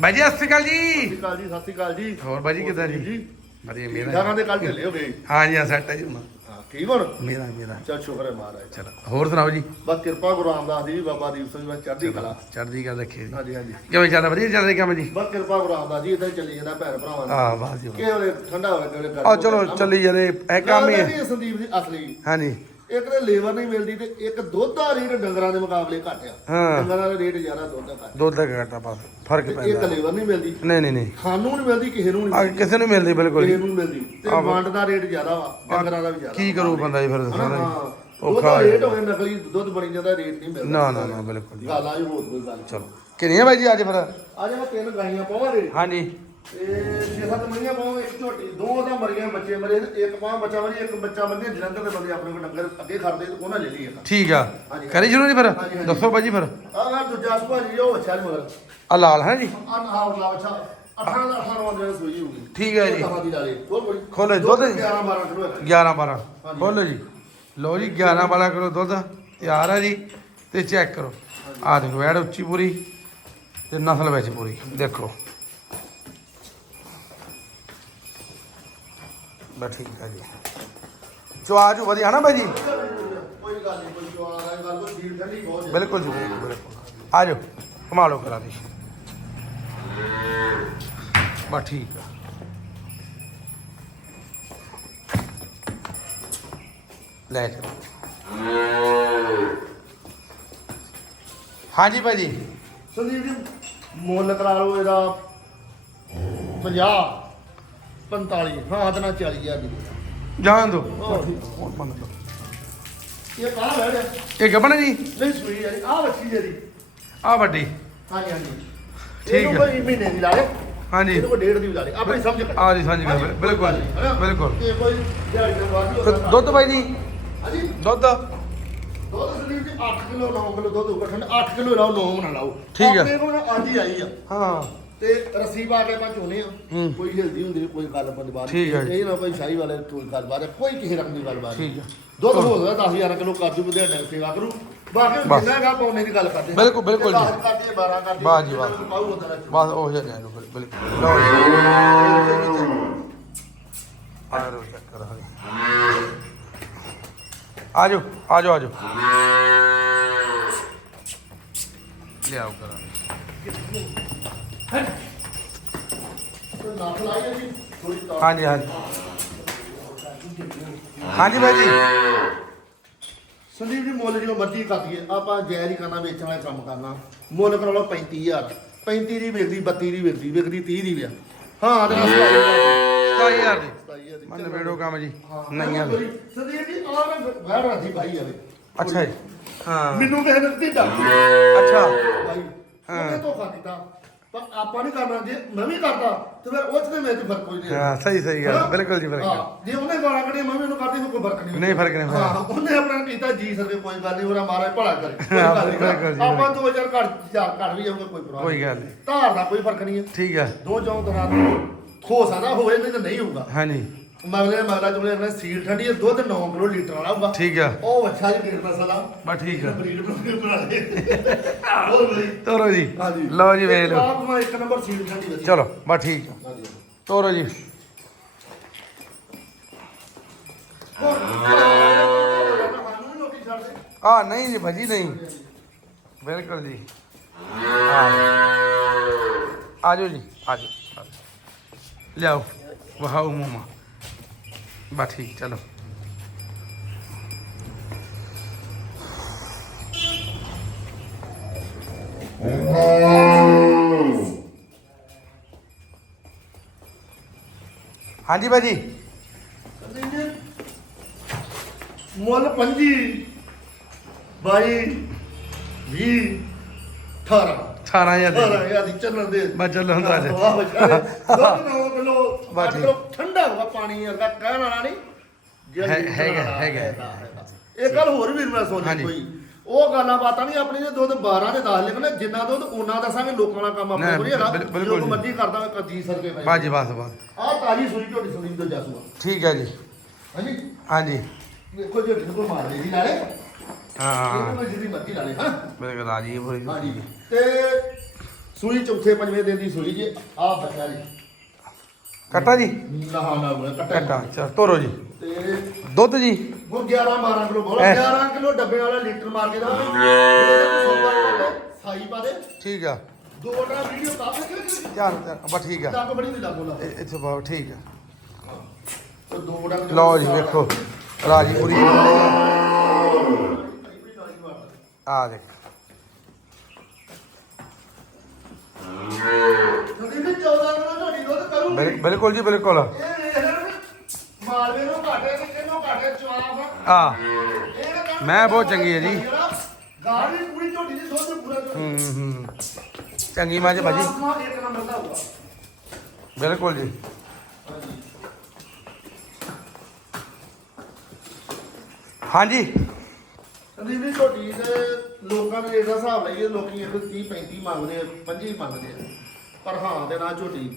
ਬਾਈ ਜੀ ਸਤਿ ਸ਼੍ਰੀ ਅਕਾਲ ਜੀ। ਸਤਿ ਸ਼੍ਰੀ ਅਕਾਲ ਜੀ ਸਤਿ ਸ਼੍ਰੀ ਅਕਾਲ ਜੀ। ਹੋਰ ਬਾਈ ਜੀ ਕਿੱਦਾਂ ਜੀ? ਜੀ ਵਧੀਆ ਜਗ੍ਹਾ ਮੇਰਾ ਦੇ ਕੱਲ ਚੱਲੇ ਹੋਗੇ ਹਾਂ ਜੀ ਸੈੱਟ ਹੈ ਜੀ ਹੁਣ। ਹਾਂ ਠੀਕ ਹੋ ਮੇਰਾ ਮੇਰਾ। ਚਲ ਸ਼ੁਕਰ ਹੈ ਮਹਾਰਾਜ। ਚਲੋ ਹੋਰ ਸੁਣਾਓ ਜੀ? ਬਸ ਕਿਰਪਾ ਗੁਰੂ ਰਾਮਦਾਸ ਦੀ ਬਾਬਾ ਦੀਪ ਸਿੰਘ ਬਸ ਚੜ੍ਹਦੀ ਕਲਾ। ਚੜ੍ਹਦੀ ਗੱਲ ਰੱਖੇ ਜੀ। ਹਾਂਜੀ ਹਾਂਜੀ। ਕਿਵੇਂ ਚੱਲਦਾ ਵਧੀਆ ਚੱਲ ਰਿਹਾ ਕੰਮ ਜੀ? ਬਸ ਕਿਰਪਾ ਗੁਰੂ ਰਾਮਦਾਸ ਜੀ ਇਦਾਂ ਚੱਲੀ ਜਾਂਦਾ ਭੈਣ ਭਰਾਵਾਂ ਦਾ ਹਾਂ ਬਾਸ ਜੀ ਕਿ ਵੇਲੇ ਠੰਡਾ ਹੋਵੇ ਕਿ ਵੇਲੇ ਆ ਚਲੋ ਚੱਲੀ ਜਾਂਦੇ ਇਹ ਕੰਮ ਹੀ ਹੈ। ਹੈ ਸੰਦੀਪ ਜੀ ਅਸਲੀ। ਹਾਂਜੀ। ਇੱਕ ਤੇ ਲੇਬਰ ਨਹੀਂ ਮਿਲਦੀ ਤੇ ਇੱਕ ਦੁੱਧ ਦਾ ਰੇਟ ਡੰਗਰਾਂ ਦੇ ਮੁਕਾਬਲੇ ਘੱਟ ਆ। ਹਾਂ। ਡੰਗਰਾਂ ਦਾ ਰੇਟ ਜ਼ਿਆਦਾ ਦੁੱਧ ਦਾ ਘੱਟ ਦੁੱਧ ਦਾ ਘਾਟਾ ਬਸ ਫ਼ਰਕ ਤੇ ਇੱਕ ਪੈਂਦਾ ਲੇਬਰ ਨਹੀਂ ਮਿਲਦੀ। ਨਹੀਂ ਨਹੀਂ ਨਹੀਂ। ਖਾਨੂੰ ਨਹੀਂ ਮਿਲਦੀ ਕਿਸੇ ਨੂੰ ਆ ਨਹੀਂ ਕਿਸੇ ਨੂੰ ਮਿਲਦੀ ਬਿਲਕੁਲ ਕਿਸੇ ਨੂੰ ਨਹੀਂ ਮਿਲਦੀ। ਤੇ ਵੰਡ ਦਾ ਰੇਟ ਜ਼ਿਆਦਾ ਵਾ ਡੰਗਰਾਂ ਦਾ ਵੀ ਜ਼ਿਆਦਾ। ਕੀ ਕਰੂ ਬੰਦਾ ਜੀ ਫਿਰ? ਸਾਰਾ ਹਾਂ ਜੀ। ਦੁੱਧ ਔਖਾ ਦਾ ਹੋ ਰੇਟ। ਹੋਵੇ ਨਕਲੀ ਦੁੱਧ ਬਣੀ ਜਾਂਦਾ ਰੇਟ ਨਹੀਂ ਮਿਲਦਾ। ਨਾ ਨਾ ਨਾ ਬਿਲਕੁਲ ਗੱਲ ਆ ਜੀ ਹੋਰ ਕੋਈ ਗੱਲ। ਚਲੋ। ਕਿੰਨੀਆਂ ਬਾਈ ਜੀ ਅੱਜ ਫਿਰ? ਅੱਜ ਮੈਂ ਤਿੰਨ ਗਾਈਆਂ ਪਾਵਾਂਗੇ। ਹਾਂਜੀ। ਤੇ ਛੇ ਸੱਤ ਮਹੀਆਂ ਪਾਵਾਂਗੇ ਇੱਕ ਝੋਟੀ ਦੋ ਦਾ ਮਰੀਆਂ ਬੱਚੇ ਮਰੇ ਤੇ ਇੱਕ ਪਾਵਾਂ ਬੱਚਾ ਮਰੀ ਇੱਕ ਬੱਚਾ ਮਰੀ ਜਲੰਧਰ ਦੇ ਬੰਦੇ ਆਪਣੇ ਕੋਲ ਡੰਗਰ ਅੱਗੇ ਖੜਦੇ ਤੇ ਉਹਨਾਂ ਲੈ ਲਈ ਇੱਕ ਠੀਕ ਆ। ਹਾਂਜੀ। ਕਰੀ ਸ਼ੁਰੂ ਜੀ ਫਿਰ? ਹਾਂਜੀ, ਹਾਂਜੀ। ਦੱਸੋ ਬਾਈ ਜੀ ਫਿਰ। ਆਹ ਵਾ ਦੂਜਾ ਸੁਭਾ ਜੀ ਉਹ ਅੱਛਾ ਨਹੀਂ ਮਗਰ। ਆ ਲਾਲ ਹੈ ਜੀ? ਆਹ ਨਾਮ ਲਾ ਅੱਛਾ। 18 ਦਾ 18 ਵਜੇ ਸੂਈ ਹੋਊਗੀ। ਠੀਕ ਹੈ ਜੀ। ਦੀ ਲਾਲੇ ਹੋਰ ਕੋਈ ਖੋਲੋ ਦੁੱਧ ਜੀ। 11 12 ਕਿਲੋ ਹੈ 11 12 ਹਾਂਜੀ। ਖੋਲੋ ਜੀ। ਲਓ ਜੀ 11 12 ਕਿਲੋ ਦੁੱਧ। ਤਿਆਰ ਆ ਜੀ। ਤੇ ਚੈੱਕ ਕਰੋ। ਆ ਦੇਖੋ ਐਡ ਉੱਚੀ ਪੂਰੀ ਤੇ ਨਸਲ ਵਿੱਚ ਪੂਰੀ। ਦੇਖੋ। ਬਸ ਠੀਕ ਆ ਜੀ। ਚਵਾਜੂ ਵਧੀਆ ਨਾ ਬਾਈ ਜੀ? ਕੋਈ ਗੱਲ ਨਹੀਂ ਕੋਈ ਗੱਲ ਠੰਡੀ ਹੋ। ਜਾਏ ਬਿਲਕੁਲ ਜੀ ਬਿਲਕੁਲ ਆ ਜਾਓ ਕਮਾ ਲਓ ਕਰਾ ਦੀ। ਠੀਕ ਆ। ਲੈ ਚਲੋ ਹਾਂਜੀ ਭਾਈ ਜੀ। ਸੰਦੀਪ ਜੀ ਮੁੱਲ ਕਰਾ ਲਓ ਇਹਦਾ। 50 45 ਹਾਂ ਤੇ ਨਾ 40 ਹਜ਼ਾਰ ਦੀ ਜਾਣ ਦੋ। ਹੋਰ। ਇਹ ਕਾਹ ਲੈ ਰਿਹਾ ਇਹ ਗੱਬਣ ਜੀ? ਨਹੀਂ ਸੂਈ ਯਾਰੀ ਆਹ ਬੱਚੀ ਜਿਹੜੀ ਆ ਵੱਡੀ। ਹਾਂਜੀ ਹਾਂਜੀ। ਠੀਕ ਇਹਨੂੰ ਹੈ। ਕੋਈ ਮਹੀਨੇ ਦੀ ਲਾ ਲੇ ਹਾਂਜੀ। ਇਹਨੂੰ ਕੋਈ ਡੇਢ ਦੀ ਵੀ ਲਾ ਲੇ ਆਪਣੀ ਸਮਝ ਕੇ। ਆ ਜੀ ਸਮਝ ਗਿਆ, ਹਾਂਜੀ, ਬਿਲਕੁਲ, ਕੋਈ ਗੱਲ ਨਹੀਂ, ਹਨਾ? ਬਿਲਕੁਲ। ਇਹ ਕੋਈ ਦਿਹਾੜੀ ਦਾ ਬਾਅਦ ਹੀ ਫਿਰ ਹੁੰਦਾ ਦੁੱਧ ਬਾਈ ਜੀ। ਹਾਂਜੀ। ਦੁੱਧ। ਦੁੱਧ ਸੰਦੀਪ ਜੀ 8 ਕਿਲੋ 9 ਕਿਲੋ ਦੁੱਧ ਹੋਊਗਾ। ਠੰਡਾ 8 ਕਿਲੋ ਲਾਓ 9 ਬਣਾ ਲਾਓ। ਠੀਕ ਹੈ। ਆਪਣੇ ਕੋਲ ਅੱਜ ਹੀ ਆਈ ਆ। ਹਾਂ। ਤੇ ਰੱਸੀ ਪਾ ਕੇ ਆਪਾਂ ਚੋਨੇ ਆ। ਕੋਈ ਹਿਲਦੀ ਹੁੰਦੀ ਨਹੀਂ ਕੋਈ ਗੱਲ ਬੰਦ ਬਾਤ ਠੀਕ ਹੈ ਜੀ। ਇਹ ਨਾ ਕੋਈ ਸ਼ਾਹੀ ਵਾਲੇ ਕੋਈ ਗੱਲਬਾਤ ਹੈ ਕੋਈ ਕਿਸੇ ਰਕਮ ਦੀ ਗੱਲਬਾਤ ਨਹੀਂ ਠੀਕ ਹੈ ਦੁੱਧ ਹੋ ਸਕਦਾ 10000 ਕਿਲੋ ਕਾਜੂ ਵਧਿਆ ਡੰਗ ਸੇਵਾ ਕਰੂ। ਬਾਕੀ। ਜਿੰਨਾ ਗਾ ਪਾਉਣੇ ਦੀ ਗੱਲ ਕਰਦੇ ਬਿਲਕੁਲ, ਬਿਲਕੁਲ ਜੀ। 10 ਕਰਦੇ 12 ਕਰਦੇ ਵਾਹ ਜੀ, ਵਾਹ। ਪਾਉ ਹੁੰਦਾ ਨਾ ਬਸ ਉਹ ਜਿਹਾ ਲੈ ਲਓ ਬਿਲ- ਬਿਲਕੁਲ। ਲਓ ਜੀ। ਆ ਜਾਓ ਚੈੱਕ ਕਰੋ ਆ। ਜਾਓ ਆ ਜਾਓ ਆ ਜਾਓ ਲਿਆਓ ਕਰਾਂ ਹਾਂਜੀ ਹਾਂਜੀ। ਹਾਂਜੀ ਭਾਈ ਜੀ। ਸੰਦੀਪ ਜੀ ਮੁੱਲ ਜਿਵੇਂ ਮਰਜ਼ੀ ਕਰਦੀਏ ਆਪਾਂ ਜਾਇਜ਼ ਹੀ ਕਰਨਾ ਵੇਚਣ ਵਾਲਾ ਕੰਮ ਕਰਨਾ। ਮੁੱਲ ਕਰਾ ਲਓ 35000 35 ਦੀ ਵਿਕਦੀ 32 ਦੀ ਵਿਕਦੀ ਵਿਕਦੀ 30 ਦੀ ਵੀ ਆ ਹਾਂ ਤੇ ਰਸਤਾ 27000 ਦੀ। 27000 ਦੀ। ਮੰਨ ਵੇੜੋ ਕੰਮ ਜੀ। ਹਾਂ ਨਹੀਂ ਆ ਸੰਦੀਪ ਜੀ ਆਹ ਨਾ ਵਹਿ ਰਾਦੀ ਭਾਈ ਆਵੇ ਅੱਛਾ ਜੀ। ਹਾਂ। ਮੈਨੂੰ ਕਿਸੇ ਨੇ ਦਿੱਤੀ ਅੱਛਾ। ਭਾਈ ਉਹਨੇ ਧੋਖਾ ਦਿੱਤਾ ਪਰ ਆਪਾਂ ਨਹੀਂ ਕਰਨਾ ਜੇ ਮੈਂ ਵੀ ਕਰਦਾ ਤੇ ਫਿਰ ਉਹ ਚ ਤੇ ਮੇਰੇ ਚ ਫ਼ਰਕ ਕੋਈ ਨਹੀਂ ਹਾਂ ਸਹੀ ਸਹੀ ਗੱਲ ਬਿਲਕੁਲ ਜੀ ਬਿਲਕੁਲ। ਹਾਂ ਜੇ ਉਹਨੇ ਗਾਲਾਂ ਕੱਢੀਆਂ ਮੈਂ ਵੀ ਉਹਨੂੰ ਕਰਦੀ ਕੋਈ ਫ਼ਰਕ ਨਹੀਂ ਨਹੀਂ ਫ਼ਰਕ ਨਹੀਂ ਹਾਂ ਉਹਨੇ ਆਪਣਾ ਕੀਤਾ ਜੀ ਸਰਵੇ ਕੋਈ ਗੱਲ ਨਹੀਂ ਉਹਦਾ ਮਹਾਰਾਜ ਭਲਾ ਕਰੇ ਹਾਂ, ਜੀ, ਆਪਾਂ 2000 ਘੱਟ ਚਾਰ ਘੱਟ ਵੀ ਜਾਊਗਾ ਕੋਈ ਪਰਵਾਹ ਕੋਈ ਗੱਲ ਨਹੀਂ। ਧਾਰ ਦਾ ਕੋਈ ਫ਼ਰਕ ਨਹੀਂ ਹੈ। ਠੀਕ ਹੈ ਦੋ ਚੌਂ ਤਰ੍ਹਾਂ ਹੋ ਸਕਦਾ ਹੋਵੇ ਨਹੀਂ ਤਾਂ ਨਹੀਂ ਹੋਊਗਾ। ਹਾਂਜੀ। ਮਗਲੇ ਮਗਲਾ ਜੁਲੇ ਆਪਣੇ ਸੀਲ ਠੰਡੀ ਹੈ ਦੁੱਧ 9 ਕਿਲੋ ਲੀਟਰ ਵਾਲਾ ਹੋਊਗਾ। ਠੀਕ ਹੈ ਉਹ ਅੱਛਾ ਜੀ ਡੇਢ ਮਸਾਲਾ। ਬਸ ਠੀਕ ਹੈ ਬਰੀਡ ਬਣਾ ਦੇ ਹੋਰ ਬਈ? ਤੋਰੋ ਜੀ। ਲਓ ਜੀ ਵੇਖ ਲਓ। ਆਪ ਮੈਂ ਇੱਕ ਨੰਬਰ ਸੀਲ ਠੰਡੀ ਵਧੀਆ। ਚਲੋ ਬਸ ਠੀਕ। ਹੈ ਹਾਂਜੀ। ਤੋਰੋ ਜੀ। ਆ ਨਹੀਂ ਜੀ ਭਾਜੀ ਨਹੀਂ। ਬਿਲਕੁਲ ਜੀ। ਹਾਂ। ਆ ਜਾਓ ਜੀ ਆ ਆ ਜਾਓ। ਲਿਆਓ। ਵਹਾਓ ਮਮਾ ਬਸ ਠੀਕ ਚਲੋ। ਹਾਂਜੀ ਭਾਜੀ। ਮੁੱਲ 25 22 20 18 18000 ਦੇ 18000 ਦੀ। ਚੱਲਣ ਦੇ। ਬਸ ਚੱਲਣ ਦਾ ਜੀ। ਵਾਹ ਬੱਚਾ ਦੁੱਧ 9 ਕਿਲੋ ਬਸ 8 ਠੀਕ। ਹੋਗਾ ਪਾਣੀ ਵਰਗਾ ਕਹਿਣ ਵਾਲਾ ਨਹੀਂ। ਜੇ ਹੈ- ਲੀਟਰ ਹੈਗਾ, ਵਾਲਾ ਹੈਗਾ। ਇਹ ਗੱਲ ਹੋਰ ਵੀ ਮੈਂ ਸੁਣੀ ਹਾਂਜੀ। ਕੋਈ। ਉਹ ਗੱਲਾਂ ਬਾਤਾਂ ਨਹੀਂ ਆਪਣੀ ਜੇ ਦੁੱਧ 12 ਦੇ 10 ਲਿਖਣਾ ਜਿੰਨਾ ਦੁੱਧ ਉਹਨਾਂ ਦੱਸਾਂਗੇ ਲੋਕਾਂ ਦਾ ਕੰਮ ਆਪਣੇ ਨਾ, ਕੋਲ ਹੀ ਹੈਗਾ ਬਿਲਕੁਲ ਜੋ ਜੀ। ਮਰਜ਼ੀ ਕਰਦਾ ਮੈਂ ਕਦੀ ਸਰਕੇ ਬਸ ਜੀ ਬਸ ਬਸ। ਆਹ ਤਾਜੀ ਸੂਈ ਝੋਟੀ ਸੁਣੀ ਤੋਂ ਜਾਸੂਆ ਠੀਕ ਹੈ ਜੀ। ਹਾਂਜੀ? ਹਾਂਜੀ। ਦੇਖੋ ਨੂੰ ਕੋਈ ਮਾਰ ਲਈ ਨਾਲੇ। ਹਾਂ ਇਹਨੂੰ ਮੈਂ ਜਿੱਦੀ ਮਰਜ਼ੀ ਨਾਲੇ ਹਾਂ ਬਿਲਕੁਲ ਰਾਜੀ ਪੂਰੀ। ਹਾਂਜੀ। ਤੇ ਸੂਈ ਚੌਥੇ ਪੰਜਵੇਂ ਦਿਨ ਦੀ ਸੂਈ ਜੀ। ਆ ਬੱਚਾ ਜੀ। ਕੱਟਾ ਜੀ? ਨਾ ਹੋਇਆ ਕੱਟਾ ਕੱਟਾ ਚਲ ਤੋਰੋ ਜੀ। ਤੇ ਦੁੱਧ ਜੀ? ਉਹ 11 12 ਕਿਲੋ ਐ। 11 ਕਿਲੋ ਡੱਬੇ ਵਾਲਾ ਲੀਟਰ ਮਾਰ ਕੇ ਦਾ ਸਾਈ ਪਾ ਦੇ। ਠੀਕ ਆ। ਦੋ ਵਟਾ ਵੀਡੀਓ ਕਾਫੀ ਕਿ ਧਿਆਨ ਧਿਆਨ ਬਸ ਠੀਕ ਆ। ਡੱਬ ਬੜੀ ਨਹੀਂ ਡੱਬ ਲਾ। ਇਹ- ਇੱਥੇ ਬਹੁਤ ਠੀਕ ਆ। ਤੇ ਦੋ ਲਓ ਜੀ ਵੇਖੋ ਰਾਜੀਪੁਰੀ। ਆ ਦੇਖ। ਬਿਲ- ਬਿਲਕੁਲ ਜੀ ਬਿਲਕੁਲ। ਮਾਲਵੇ ਨੂੰ ਘਾਟੇ ਤੇ ਕਿੰਨੋਂ ਘਾਟੇ ਚਵਾਬ ਆ ਨਾ ਮੈਂ ਬਹੁਤ ਚੰਗੀ ਹੈ ਜੀ। ਗਾੜ ਵੀ ਪੂਰੀ ਝੋਟੀ ਦੀ ਦੁੱਧ ਪੂਰਾ ਝੋਟੀ ਹੂੰ ਹੂੰ। ਚੰਗੀ ਮਾਂ ਜੀ ਭਾਜੀ। ਆਸਮਾਂ ਇੱਕ ਨੰਬਰ ਦਾ ਹੋਊਗਾ ਬਿਲਕੁਲ ਜੀ। ਹਾਂਜੀ। ਸੰਦੀਪ ਜੀ ਝੋਟੀ ਦੇ ਲੋਕਾਂ ਦੇ ਜਿਹੜਾ ਹਿਸਾਬ ਲਈਏ ਲੋਕੀ ਇੱਕ 30 35 ਮੰਗਦੇ ਆ 25 ਮੰਗਦੇ ਆ। ਪਰ ਹਾਂ ਦੇ ਨਾਲ ਝੋਟੀ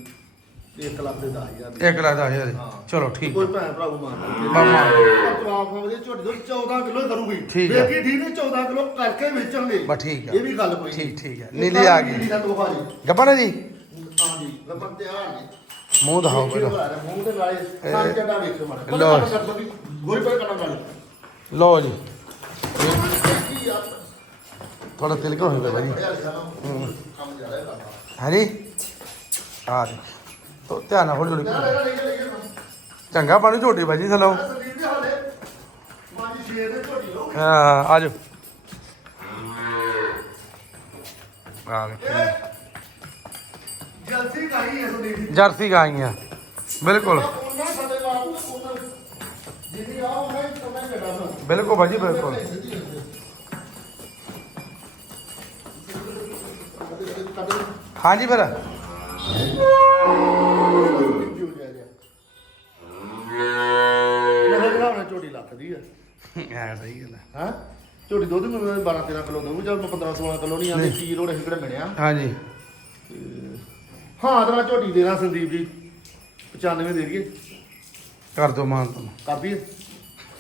1 ਲੱਖ ਦੇ 10000 ਦੀ। 1 ਲੱਖ ਦਸ ਹਜ਼ਾਰ ਹਾਂ। ਚਲੋ ਠੀਕ ਕੋਈ ਭੈਣ ਭਰਾ ਮੰਗਦਾ ਮਾਮਾ। ਜਵਾਬ ਹੋਵੇ ਝੋਟੀ ਤੋਂ 14 ਕਿਲੋ ਕਰੂਗੀ। ਠੀਕ ਹੈ। ਵੇਖੀ ਠੀਕ ਨਹੀਂ 14 ਕਿਲੋ ਕਰਕੇ ਵੇਚਣਗੇ। ਬਸ ਠੀਕ ਹੈ। ਇਹ ਵੀ ਗੱਲ ਕੋਈ ਠੀਕ-। ਠੀਕ ਹੈ। ਨੀਲੀ ਆ ਗਈ। ਦਾ ਜੀ ਗੱਬਰ ਜੀ? ਹਾਂ ਜੀ ਲੱਭਣ ਤੇ ਆ ਜੀ ਮੂੰਹ ਦਿਖਾਓ ਪਹਿਲਾਂ। ਮੂੰਹ ਤੇ ਨਾਲੇ ਕੰਨ ਚੱਡਾ ਵੇਖਿਓ ਮਾੜਾ। ਦੋ ਗੋਈ ਪਰ ਕਰਨਾ ਗੱਲ ਲਓ ਜੀ। ਥੋੜਾ ਤਿਲਕ ਹੋਇਆ ਭਾਜੀ ਬੜਿਆ ਲਿਖਿਆ ਨਾ ਕੰਮ ਜ਼ਿਆਦਾ ਹੈ ਕਰਨਾ ਹਾਂਜੀ। ਆ ਦੇ ਤੋ ਧਿਆਨ ਨਾਲ ਹੌਲੀ ਹੌਲੀ ਚੰਗਾ, ਪਾਣੀ ਝੋਟੀ ਭਾਜੀ, ਥਲੋ। ਹਾਂ, ਆ ਜਾਓ। ਆ ਵੇਖੋ। ਇਹ ਹੈ ਸੰਦੀਪ ਜੀ ਜਰਸੀ ਗਾਈਆਂ। ਬਿਲਕੁਲ। ਬਿਲਕੁਲ ਭਾਜੀ, ਬਿਲਕੁਲ। ਹਾਂਜੀ ਫਿਰ। ਦੀ ਹੈ ਐ ਸਹੀ ਗੱਲ ਹੈ ਹਾਂ? ਝੋਟੀ ਦੁੱਧ ਮੈਨੂੰ 12 13 ਕਿਲੋ ਦਊ ਜਦ ਮੈਂ 15 16 ਕਿਲੋ ਨਹੀਂ ਆਂਦੇ ਕੀ ਲੋੜ ਅਸੀਂ ਕਿਹੜੇ ਮਿਲਿਆ ਹਾਂਜੀ। ਹਾਂ ਅਦਰਾ ਝੋਟੀ ਦੇਣਾ ਸੰਦੀਪ ਜੀ 95 ਦੇ ਦਈਏ। ਕਰ ਦੋ ਮਾਨ ਤੁਹਾਨੂੰ ਕਾਪੀ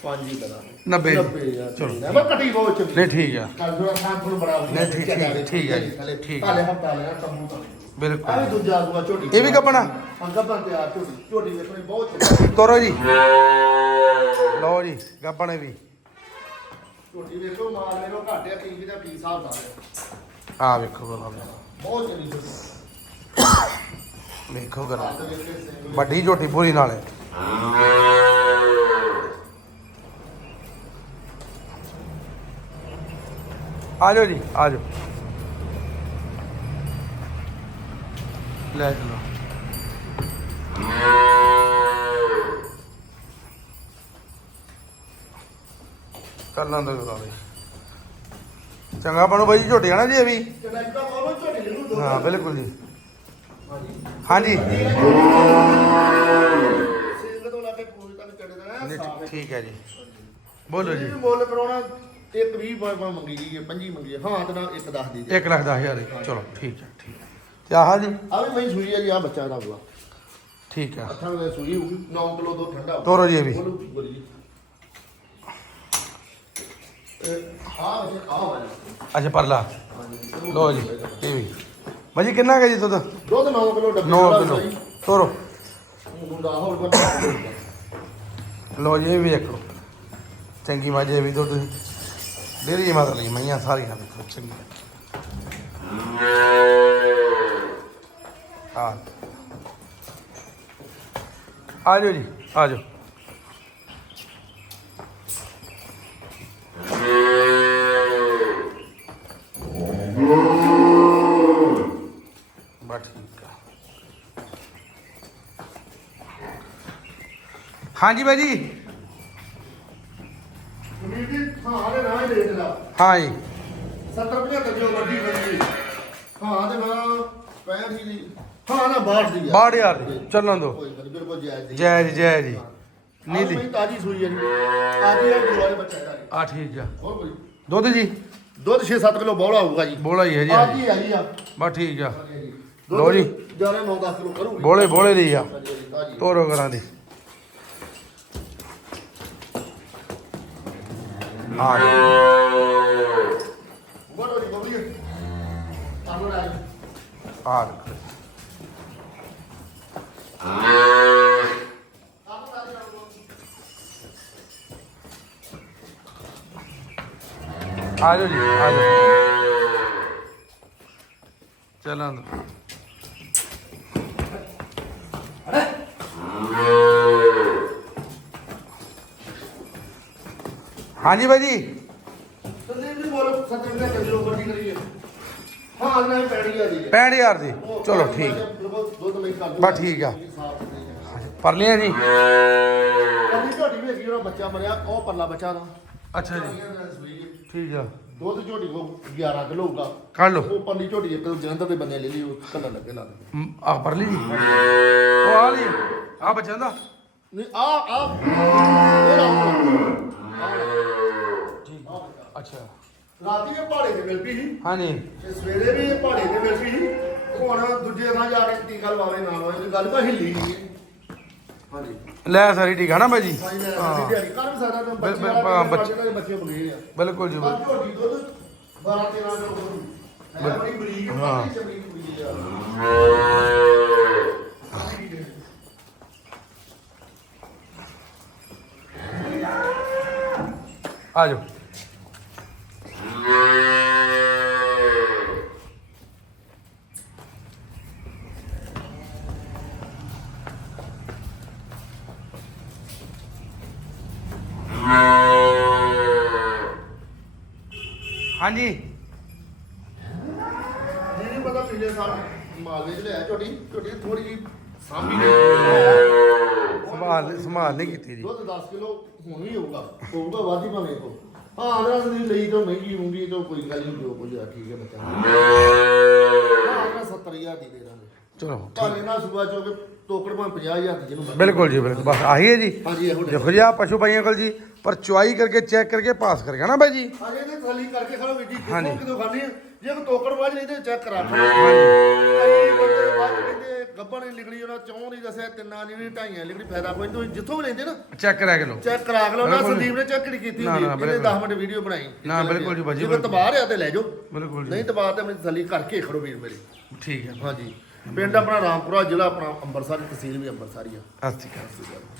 ਪੰਜ ਹੀ ਕਰਾਂ। 90 ਯਾਰ ਚਲੋ। ਮੈਂ ਕੱਟੀ ਬਹੁਤ ਚੰਗੀ। ਨਹੀਂ ਠੀਕ ਆ। ਕੱਲ ਖਾਣ ਤੁਹਾਨੂੰ ਬੜਾ ਵਧੀਆ ਨਹੀਂ, ਠੀਕ- ਠੀਕ- ਹੈ ਜੀ, ਹਾਲੇ- ਠੀਕ ਹੈ। ਹਾਲੇ ਹਫਤਾ ਲਿਆ ਕੰਮੂ ਤਾਂ। ਆ ਵੀ ਬਿਲਕੁਲ ਦੂਜਾ ਦੂਆ ਝੋਟੀ ਇਹ ਵੀ ਕੱਪਣਾ? ਹਾਂ ਕੱਪਣਾ ਤੇ ਆ ਝੋਟੀ। ਝੋਟੀ ਵੇਖਣੀ ਬਹੁਤ ਚੰਗੀ। ਤੋਰੋ ਜੀ। ਲਓ ਜੀ ਗੱਪਣੇ ਵੀ। ਝੋਟੀ ਵੇਖੋ ਮਾਲ ਵੇਖੋ ਘਾਟਿਆ ਕੀ ਦਾ ਕੀ ਹਿਸਾਬ ਦਾ। ਆ ਵੇਖੋ ਬਹੁਤ ਚੰਗੀ ਝੋਟੀ। ਵੇਖੋ ਗੱਲਾਂ ਹੱਥ ਵੇਖ ਕੇ ਸਿੰਘ ਵੱਡੀ ਝੋਟੀ ਪੂਰੀ ਨਾਲੇ ਆ ਜਾਓ ਜੀ ਆ ਜਾਓ। ਲੈ ਚਲੋ। ਕੱਲਾਂ ਤੋਂ ਲਾ ਲਈ ਚੰਗਾ ਬਣੋ ਬਾਈ ਜੀ ਝੋਟੀ ਆ ਨਾ ਜੀ ਇਹ ਵੀ? ਦੋ ਹਾਂ ਬਿਲਕੁਲ ਜੀ। ਹਾਂਜੀ। ਦਾ ਨਹੀਂ, ਠੀਕ ਹੈ ਜੀ। ਬੋਲੋ ਜੀ। ਮੁੱਲ ਕਰਾਉਣਾ ਇੱਕ 20 ਬਾਬਾ ਮੰਗੀ ਜੀ ਹੈ 25 ਮੰਗੀ ਹੈ ਹਾਂ ਤੇ ਨਾਲ ਇੱਕ ਦੱਸ ਦੀ ਜੀ 1 ਲੱਖ 10 ਹਜ਼ਾਰ ਚਲੋ ਠੀਕ ਹੈ ਠੀਕ ਹੈ। ਆਹ ਜੀ? ਆ ਵੀ ਮੈਂ ਸੂਈ ਜੀ ਆ ਬੱਚਾ ਦਾ ਬੁਆ। ਠੀਕ ਹੈ ਅੱਠਾਂ ਦੇ ਸੂਈ ਹੋਊਗੀ 9 ਕਿਲੋ ਦੋ ਠੰਡਾ ਹੋਊ। ਤੋਰੋ ਜੀ ਇਹ ਵੀ। ਬੋਲੋ ਬੋਲੀ ਜੀ। ਇਹ ਆ ਵਜੇ ਆ ਵਾਲਾ। ਅੱਛਾ ਪਰਲਾ। ਲੋ ਜੀ ਇਹ ਵੀ। ਭਾਜੀ ਕਿੰਨਾ ਹੈ ਜੀ ਦੁੱਧ? ਦੁੱਧ 9 ਕਿਲੋ ਡੱਬੇ 9 ਵਾਲਾ ਕਿਲੋ। ਸਹੀ ਤੋਰੋ। ਮੁੰਡਾ ਹੋਰ ਬੰਦਾ ਲੋ ਜੀ ਇਹ ਵੀ ਦੇਖ ਲਓ। ਚੰਗੀ ਮਾਝੇ ਇਹ ਵੀ ਦੁੱਧ। ਡੇਰੀ ਮਾਤਾ ਲਈ ਮਈਆਂ ਸਾਰੀਆਂ ਦੇਖੋ ਚੰਗੀ। ਆ ਆ ਜਾਓ ਜੀ ਆ ਜਾਓ। ਹਾਂਜੀ ਬਾਈ ਜੀ ਜੀ ਹਾਂ ਜੀ। 70 75 ਜੋ ਵੱਡੀ ਖੜੀ ਹਾਂ ਦੇ ਨਾਲ 65 ਦੀ ਹਾਂ ਨਾ 62 ਦੀ ਆ। 62000 ਦੀ ਚੱਲਣ ਦੋ। ਕੋਈ ਗੱਲ ਨੀ, ਬਿਲਕੁਲ ਜਾਇਜ਼ ਦੀ ਜੈ ਜੀ ਜੈ ਜੀ ਨੀਲੀ। ਨੀਲੀ ਤਾਜੀ ਸੂਈ ਹੈ ਜੀ। ਬੱਚਾ ਆ ਠੀਕ ਆ। ਹੋਰ ਕੋਈ? ਦੁੱਧ ਜੀ? ਦੁੱਧ 6-7 ਕਿਲੋ ਬੋਲਾ ਹੋਊਗਾ ਜੀ। ਬੋਲਾ ਹੀ ਹੈ ਜੀ ਅੱਜ ਹੀ ਆ ਬਸ ਠੀਕ ਆ। ਲਓ ਜੀ। ਜਾਰੇ 9-10 ਕਿਲੋ ਕਰੂਗੀ। ਬੋਲੇ ਬੋਲੇ ਦੀ ਆ। ਤੋਰੋ ਕਰਾਂ ਦੀ। ਆ ਗਈ। ਬੋਲੋ ਜੀ ਬੋਲੀਏ। ਰਾਜ ਆ ਜਾਓ ਜੀ ਆ ਜਾਓ ਚਲਾਂ ਦੋ ਹਾਂਜੀ ਭਾਈ ਜੀ ਸੰਦੀਪ ਜੀ ਬੋਲੋ ਸੱਤੇ ਮਿੰਟ ਚੱਲੋ ਗੱਡੀ ਕਰੀਏ। ਹਾਂ ਨਾ ਪੈੜੀ ਆ ਜੀ। 65000 ਦੀ ਚਲੋ ਠੀਕ। ਦੁੱਧ ਲਈ ਕਰ ਦਿਓ। ਬਸ ਠੀਕ ਆ। ਪਰ ਲਿਆ ਜੀ। ਕੱਲੀ ਝੋਟੀ ਵੀ ਹੈਗੀ ਉਹਦਾ ਬੱਚਾ ਮਰਿਆ ਉਹ ਪਰਲਾ ਬੱਚਾ ਦਾ ਅੱਛਾ ਜੀ। ਠੀਕ ਆ। ਦੁੱਧ ਝੋਟੀ ਕੋ 11 ਕਿਲੋ ਹੋਊਗਾ। ਕੱਢ ਲਓ। ਉਹ ਪਰਲੀ ਝੋਟੀ ਇੱਕ ਜਲੰਧਰ ਦੇ ਬੰਨੇ ਲੈ ਲਈ ਉਹ ਕੱਲਣ ਲੱਗੇ ਲਾ ਦੇ ਆ ਪਰ ਲਈ ਜੀ। ਉਹ ਆ ਲਈ। ਆ ਬੱਚਿਆਂ ਦਾ ਨਹੀਂ ਆ ਆ ਇਹ ਅੱਛਾ। ਰਾਤੀ ਇਹ ਪਹਾੜੇ ਤੇ ਮਿਲ ਪਈ ਸੀ। ਹਾਂਜੀ। ਤੇ ਸਵੇਰੇ ਵੀ ਇਹ ਪਹਾੜੇ ਤੇ ਮਿਲ ਪਈ ਸੀ। ਹੁਣ ਦੂਜੇ ਥਾਂ ਜਾ ਕੇ ਟੀਕਾ ਲਵਾਵੇ ਨਾ ਲਵਾਵੇ ਤੇ ਗੱਲ ਤਾਂ ਹਿੱਲੀ ਨਹੀਂ ਹਾਂਜੀ। ਲੈ ਸਾਰੀ ਠੀਕ ਆ ਨਾ ਭਾਈ ਜੀ? ਹਾਂਜੀ ਮੈਂ ਹਾਂ। ਅਸੀਂ ਦਿਹਾੜੀ। ਕਰ ਵੀ ਸਕਦਾ ਤਾਂ ਬਿਲ- ਬੱਚੇ ਬਿਲ- ਆ ਬੱਚੇ- ਬੱਚੇ ਬੱਚੇ ਬਣੇ ਆ। ਬਿਲਕੁਲ ਜੀ ਆ ਬਿਲਕੁਲ। ਝੋਟੀ ਦੁੱਧ 12 13 ਕਿਲੋ ਦੁੱਧ। ਹੈ ਬੜੀ ਬਰੀਕ ਹਾਂ। ਬੜੀ ਚਮੜੀ ਕੁੜੀ ਆ। ਆ ਜਾਓ। ਹਾਂਜੀ। ਨਹੀਂ ਪਤਾ ਪਿਛਲੇ ਸਾਲ ਮਾਲਵੇ ਚ ਲਿਆ ਝੋਟੀ। ਝੋਟੀ ਥੋੜੀ ਜੀ ਸਾਂਭੀ ਨਹੀਂ। ਸੰਭਾਲ ਸੰਭਾਲ ਨਹੀਂ ਕੀਤੀ ਜੀ। ਦੁੱਧ 10 ਕਿਲੋ ਹੁਣ ਵੀ ਹੋਊਗਾ। ਹੋਊਗਾ ਵੱਧ ਭਾਵੇਂ ਕੋ ਹਾਂ ਅਗਰ ਅਸੀਂ ਲਈ ਤਾਂ ਮਹਿੰਗੀ ਹੋਊਗੀ ਤਾਂ ਕੋਈ ਗੱਲ ਨਹੀਂ ਜੋ ਕੋਈ ਆ ਠੀਕ ਹੈ ਬੱਚਾ। ਹਾਂ ਅਗਰ 70000 ਦੀ ਦੇ ਦਾਂਗੇ। ਚਲੋ ਭਾਵੇਂ ਨਾ ਸੁਬਾ ਚੋਂ ਟੋਕਰ ਭਾਵੇਂ 50000 ਦੀ ਜਿਹਨੂੰ। ਬਿਲਕੁਲ ਜੀ ਬਿਲਕੁਲ। ਬਸ ਆਹੀ ਹੈ ਜੀ। ਹਾਂਜੀ ਇਹੋ ਜਿਹਾ। ਦੇਖੋ ਜੀ ਆ ਪਸ਼ੂ ਭਾਈਆਂ ਕੋਲ ਜੀ ਪਰ ਚੁਆਈ ਕਰਕੇ ਚੈੱਕ ਕਰਕੇ ਪਾਸ ਕਰੇਗਾ ਨਾ ਭਾਈ ਜੀ? ਅਜੇ ਤੇ ਥਲੀ ਕਰਕੇ ਖੜੋ ਵੀਡੀ ਹਾਂਜੀ। ਕਿਦੋਂ ਹੈ ਜੇ ਕੋ ਟੋਕਰ ਬਾਜ ਨਹੀਂ ਤੇ ਚੈੱਕ ਕਰਾ। ਲਓ ਕਈ ਬੰਦੇ ਬਾਅਦ ਚ ਕਹਿੰਦੇ ਗੱਬੜ ਨਹੀਂ ਲਿਖਣੀ ਉਹਨਾਂ ਚੌਂ ਨਹੀਂ ਦੱਸਿਆ ਤਿੰਨਾਂ ਨਹੀਂ ਨਹੀਂ ਢਾਈਆਂ ਲਿਖਣੀ ਫਾਇਦਾ ਕੋਈ ਨੀ, ਤੁਸੀਂ ਜਿੱਥੋਂ ਵੀ ਲੈਂਦੇ ਨਾ ਚੈੱਕ ਕਰਾ ਕੇ ਲਓ। ਚੈੱਕ ਕਰਾ ਕੇ ਲਓ ਨਾ ਬਿਲਕੁਲ। ਸੰਦੀਪ ਨੇ ਚੈੱਕ ਨਹੀਂ ਕੀਤੀ ਨਾ, ਹੁੰਦੀ ਨਾ, ਇਹਨੇ ਬਿਲਕੁਲ। 10 ਮਿੰਟ ਵੀਡੀਓ ਬਣਾਈ। ਨਾ, ਬਿਲਕੁਲ ਜੀ, ਭਾਜੀ, ਜੇ ਬਿਲਕੁਲ। ਤਬਾਰ ਆ ਤੇ ਲੈ ਜਾਓ। ਬਿਲਕੁਲ ਜੀ। ਨਹੀਂ ਤਬਾਰ ਤੇ ਮੇਰੀ ਥਲੀ ਕਰਕੇ ਖੜੋ ਵੀਰ ਮੇਰੇ। ਠੀਕ ਹੈ। ਹਾਂਜੀ। ਪਿੰਡ ਆਪਣਾ ਰਾਮਪੁਰਾ ਜ਼ਿਲ੍ਹਾ ਆਪਣਾ ਅੰਮ੍ਰਿਤਸਰ ਤਹਿਸੀਲ ਵੀ ਅੰਮ੍ਰਿਤਸਰ ਹੀ ਆ ਸਤਿ ਸ਼੍ਰੀ ਅਕਾਲ।